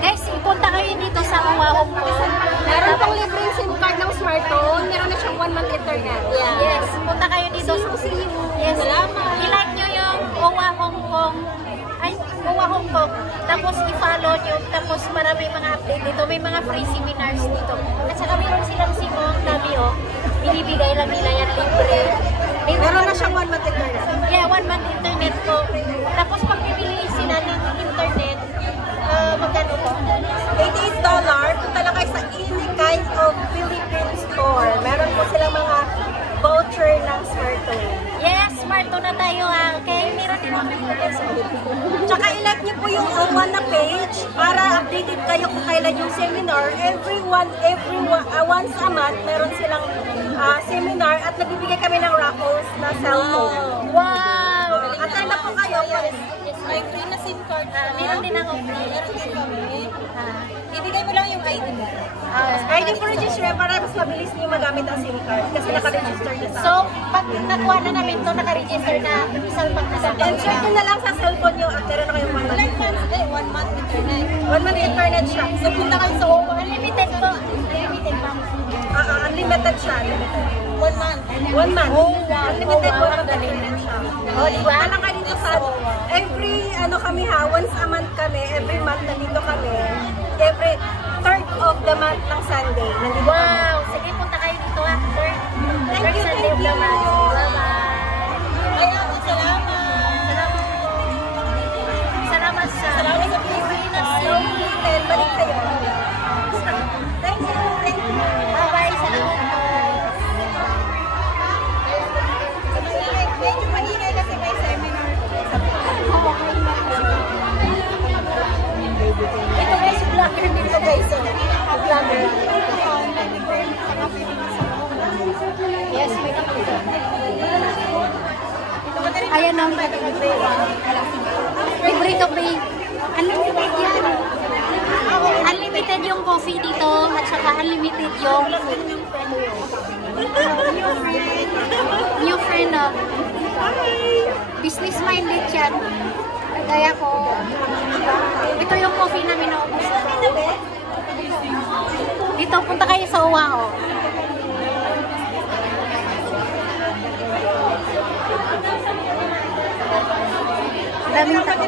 Guys, ipunta kayo dito sa Hong Kong. Meron pong libreng SIM card ng smartphone. Meron na siyang 1 month internet. Yeah. Yes, punta kayo dito. See you. Yes. Salamat. I-like nyo yung Hong Kong. Ay, Hong Kong. Tapos i-follow nyo. Tapos marami mga update dito. May mga free seminars dito. At saka meron silang simong dami binibigay lang nila yan libre. Meron na siyang 1 month internet. Yeah, 1 month internet po. Tapos pag bibili sila ng internet, magkano po? $88. Punta lang kayo sa any kind of Philippine store. Meron po silang mga voucher ng smartphone. Yes, smartphone na tayo okay? Meron din kami Tsaka i-like niyo po yung O1 na page para updated kayo kung kailan yung seminar. Once a month, meron silang seminar at nagbibigay kami ng raffles na cellphone. Wow! Attend na po kayo. May free na SIM card. Meron din ako free. Meron din kami. Ibigay mo lang yung ID mo. ID for registration para mas mabilis niyo magamit ang SIM card kasi naka-register na sa. So, pag nakuha na namin ito, naka-register na, isalpak na sa Insert nyo na lang sa cellphone nyo at meron na kayong 1 month. 1 month internet. 1 month internet siya. So, punta kayo sa Oman. Unlimited po. Unlimited pa. Unlimited siya. Unlimited. 1 month. 1 month. Oh, wow. Unlimited Oh, wow. 1 month internet siya. Oh, di ba? Punta lang kayo dito sa every kami once a month kami, every month nandito kami. Every third of the month ng Sunday. Nandito kami. Wow! Sige, punta kayo dito ha. Third Thank you, Sunday of the thank you. month. Bye-bye! Kaya, salamat. Salamat sa Salamat sa Pilipinas. Balik kayo. Thank you. Thank you. Bye-bye! Salamat po! Medyo maingay kasi may seminar. Ito guys, vlogger dito guys. Vlogger. Yes, may kapito. Ayan o. Favorite of the unlimited yan. Unlimited yung coffee dito at saka unlimited yung new friend o. Business minded yan. Kaya ko, ito yung coffee namin na ubus na. Dito, punta kayo sa Uwao. Daming tao.